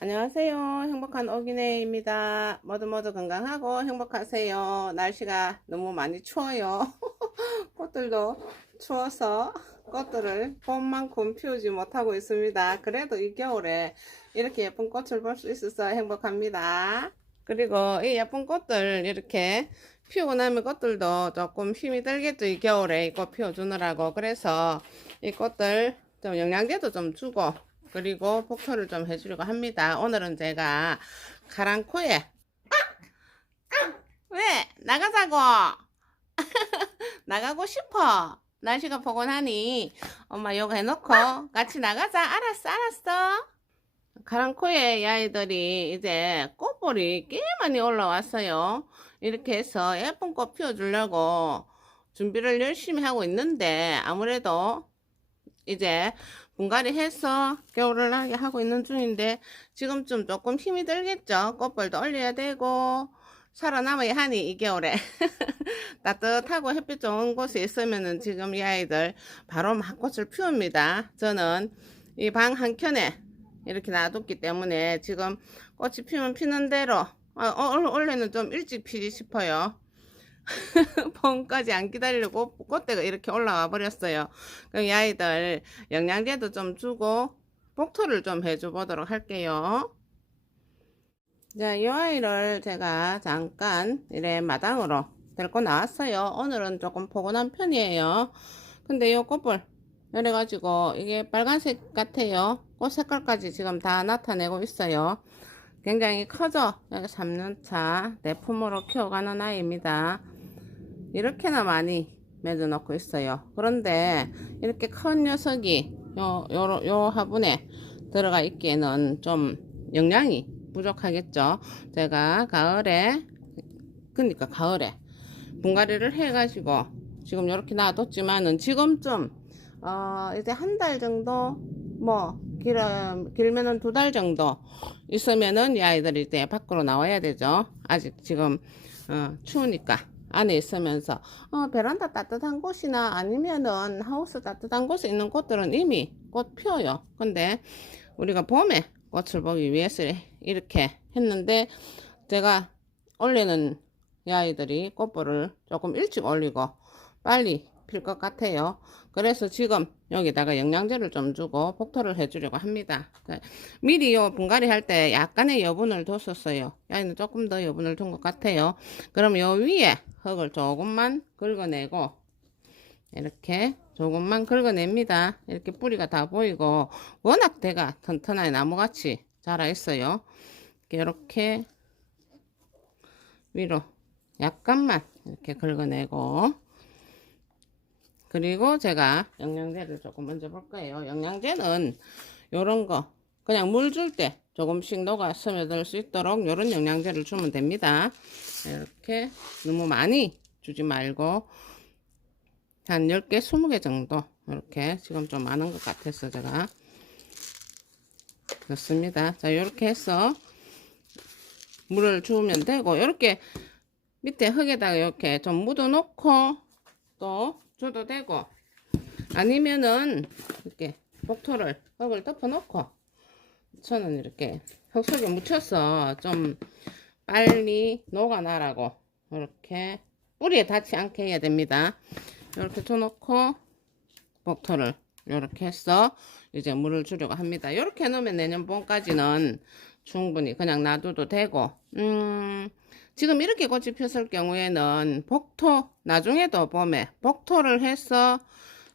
안녕하세요. 행복한 오기네입니다. 모두 건강하고 행복하세요. 날씨가 너무 많이 추워요. 꽃들도 추워서 꽃들을 봄만큼 피우지 못하고 있습니다. 그래도 이 겨울에 이렇게 예쁜 꽃을 볼 수 있어서 행복합니다. 그리고 이 예쁜 꽃들 이렇게 피우고 나면 꽃들도 조금 힘이 들겠죠. 이 겨울에 이 꽃 피워주느라고. 그래서 이 꽃들 좀 영양제도 좀 주고 그리고 폭포를 좀 해주려고 합니다. 오늘은 제가 가랑코에 왜 나가자고 나가고 싶어. 날씨가 포근하니 엄마 요거 해놓고 같이 나가자. 알았어. 가랑코에 아이들이 이제 꽃볼이 꽤 많이 올라왔어요. 이렇게 해서 예쁜 꽃 피워주려고 준비를 열심히 하고 있는데 아무래도 이제 분갈이 해서 겨울을 나게 하고 있는 중인데 지금쯤 조금 힘이 들겠죠. 꽃벌도 올려야 되고 살아남아야 하니 이 겨울에 따뜻하고 햇빛 좋은 곳에 있으면은 지금 이 아이들 바로 막 꽃을 피웁니다. 저는 이 방 한켠에 이렇게 놔뒀기 때문에 지금 꽃이 피면 피는 대로 원래는 좀 일찍 피지 싶어요. 봄까지 안 기다리려고 꽃대가 이렇게 올라와 버렸어요. 그럼 이 아이들 영양제도 좀 주고 복토를 좀 해줘 보도록 할게요. 자, 이 아이를 제가 잠깐 이래 마당으로 데리고 나왔어요. 오늘은 조금 포근한 편이에요. 근데 이 꽃볼 이래가지고 이게 빨간색 같아요. 꽃 색깔까지 지금 다 나타내고 있어요. 굉장히 커져. 여기 3년차 내 품으로 키워가는 아이입니다. 이렇게나 많이 맺어 놓고 있어요. 그런데 이렇게 큰 녀석이 요 화분에 들어가 있기에는 좀 영양이 부족하겠죠. 제가 가을에 분갈이를 해 가지고 지금 이렇게 놔뒀지만은 지금쯤 이제 한 달 정도 뭐 길면은 2달 정도 있으면은 이 아이들이 이제 밖으로 나와야 되죠. 아직 지금 추우니까 안에 있으면서 베란다 따뜻한 곳이나 아니면은 하우스 따뜻한 곳에 있는 꽃들은 이미 꽃 피어요. 근데 우리가 봄에 꽃을 보기 위해서 이렇게 했는데 제가 올리는 이 아이들이 꽃볼을 조금 일찍 올리고 빨리 필 것 같아요. 그래서 지금 여기다가 영양제를 좀 주고 복토를 해주려고 합니다. 미리 요 분갈이 할 때 약간의 여분을 뒀었어요. 야는 조금 더 여분을 둔 것 같아요. 그럼 요 위에 흙을 조금만 긁어내고 이렇게 조금만 긁어냅니다. 이렇게 뿌리가 다 보이고 워낙 대가 튼튼하게 나무같이 자라 있어요. 이렇게 위로 약간만 이렇게 긁어내고 그리고 제가 영양제를 조금 먼저 볼 거예요. 영양제는 요런 거 그냥 물 줄 때 조금씩 녹아 스며들 수 있도록 요런 영양제를 주면 됩니다. 이렇게 너무 많이 주지 말고 한 10개 20개 정도 이렇게 지금 좀 많은 것 같아서 제가 넣습니다. 자, 이렇게 해서 물을 주면 되고 이렇게 밑에 흙에다가 이렇게 좀 묻어 놓고 또 줘도 되고 아니면은 이렇게 복토를 흙을 덮어 놓고 저는 이렇게 흙 속에 묻혀서 좀 빨리 녹아나라고 이렇게 뿌리에 닿지 않게 해야 됩니다. 이렇게 둬놓고 복토를 이렇게 해서 이제 물을 주려고 합니다. 이렇게 해놓으면 내년 봄까지는 충분히 그냥 놔둬도 되고 지금 이렇게 꽃이 폈을 경우에는 복토 나중에도 봄에 복토를 해서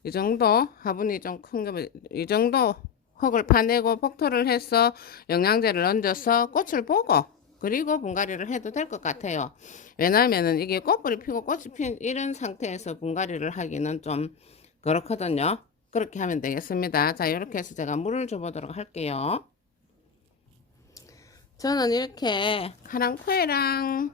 이 정도 화분이 좀 큰 거 이 정도 흙을 파내고 복토를 해서 영양제를 얹어서 꽃을 보고 그리고 분갈이를 해도 될 것 같아요. 왜냐면은 이게 꽃불이 피고 꽃이 핀 이런 상태에서 분갈이를 하기는 좀 그렇거든요. 그렇게 하면 되겠습니다. 자, 이렇게 해서 제가 물을 줘보도록 할게요. 저는 이렇게 카랑코에랑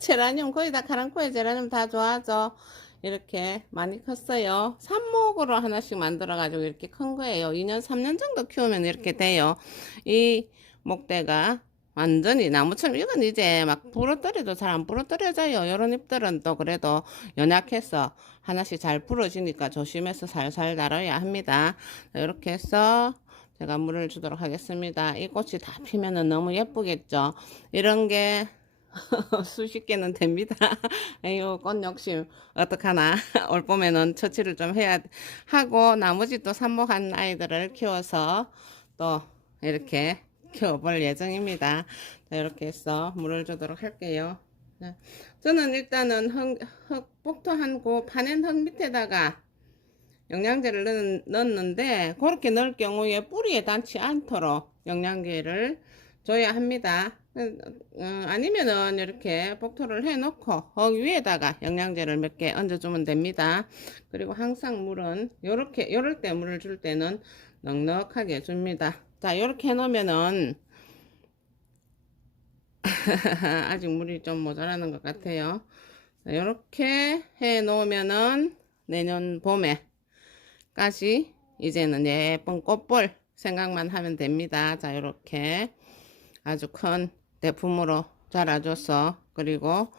제라늄 거의 다 카랑코에 제라늄 다 좋아하죠. 이렇게 많이 컸어요. 삽목으로 하나씩 만들어 가지고 이렇게 큰 거예요. 2년 3년 정도 키우면 이렇게 돼요. 이 목대가 완전히 나무처럼 이건 이제 막 부러뜨려도 잘 안 부러뜨려져요. 이런 잎들은 또 그래도 연약해서 하나씩 잘 부러지니까 조심해서 살살 다뤄야 합니다. 이렇게 해서 제가 물을 주도록 하겠습니다. 이 꽃이 다 피면은 너무 예쁘겠죠. 이런 게 수십 개는 됩니다. 아유, 꽃 욕심 어떡하나. 올 봄에는 처치를 좀 해야 하고 나머지 또 삽목한 아이들을 키워서 또 이렇게 키워볼 예정입니다. 자, 이렇게 해서 물을 주도록 할게요. 자, 저는 일단은 복토 한고 파낸 흙 밑에다가 영양제를 넣었는데 그렇게 넣을 경우에 뿌리에 닿지 않도록 영양제를 줘야 합니다. 아니면은 이렇게 복토를 해 놓고 거기 위에다가 영양제를 몇 개 얹어주면 됩니다. 그리고 항상 물은 요럴 때 물을 줄 때는 넉넉하게 줍니다. 자, 요렇게 해 놓으면은 아직 물이 좀 모자라는 것 같아요. 자, 요렇게 해 놓으면은 내년 봄에까지 이제는 예쁜 꽃볼 생각만 하면 됩니다. 자, 요렇게 아주 큰 대품으로 자라줘서 그리고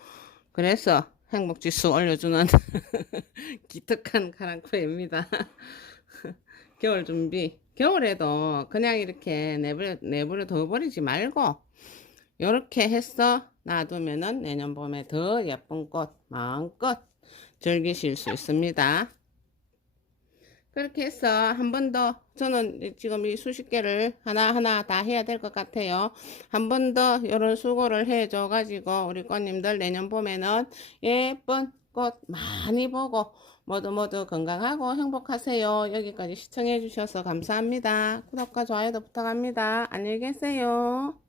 그래서 행복지수 올려주는 기특한 카랑코입니다. 겨울 준비. 겨울에도 그냥 이렇게 내버려 둬버리지 말고 이렇게 해서 놔두면은 내년 봄에 더 예쁜 꽃 마음껏 즐기실 수 있습니다. 그렇게 해서 한 번 더 저는 지금 이 수십 개를 하나하나 다 해야 될 것 같아요. 한 번 더 이런 수고를 해줘 가지고 우리 꽃님들 내년 봄에는 예쁜 꽃 많이 보고 모두 건강하고 행복하세요. 여기까지 시청해 주셔서 감사합니다. 구독과 좋아요도 부탁합니다. 안녕히 계세요.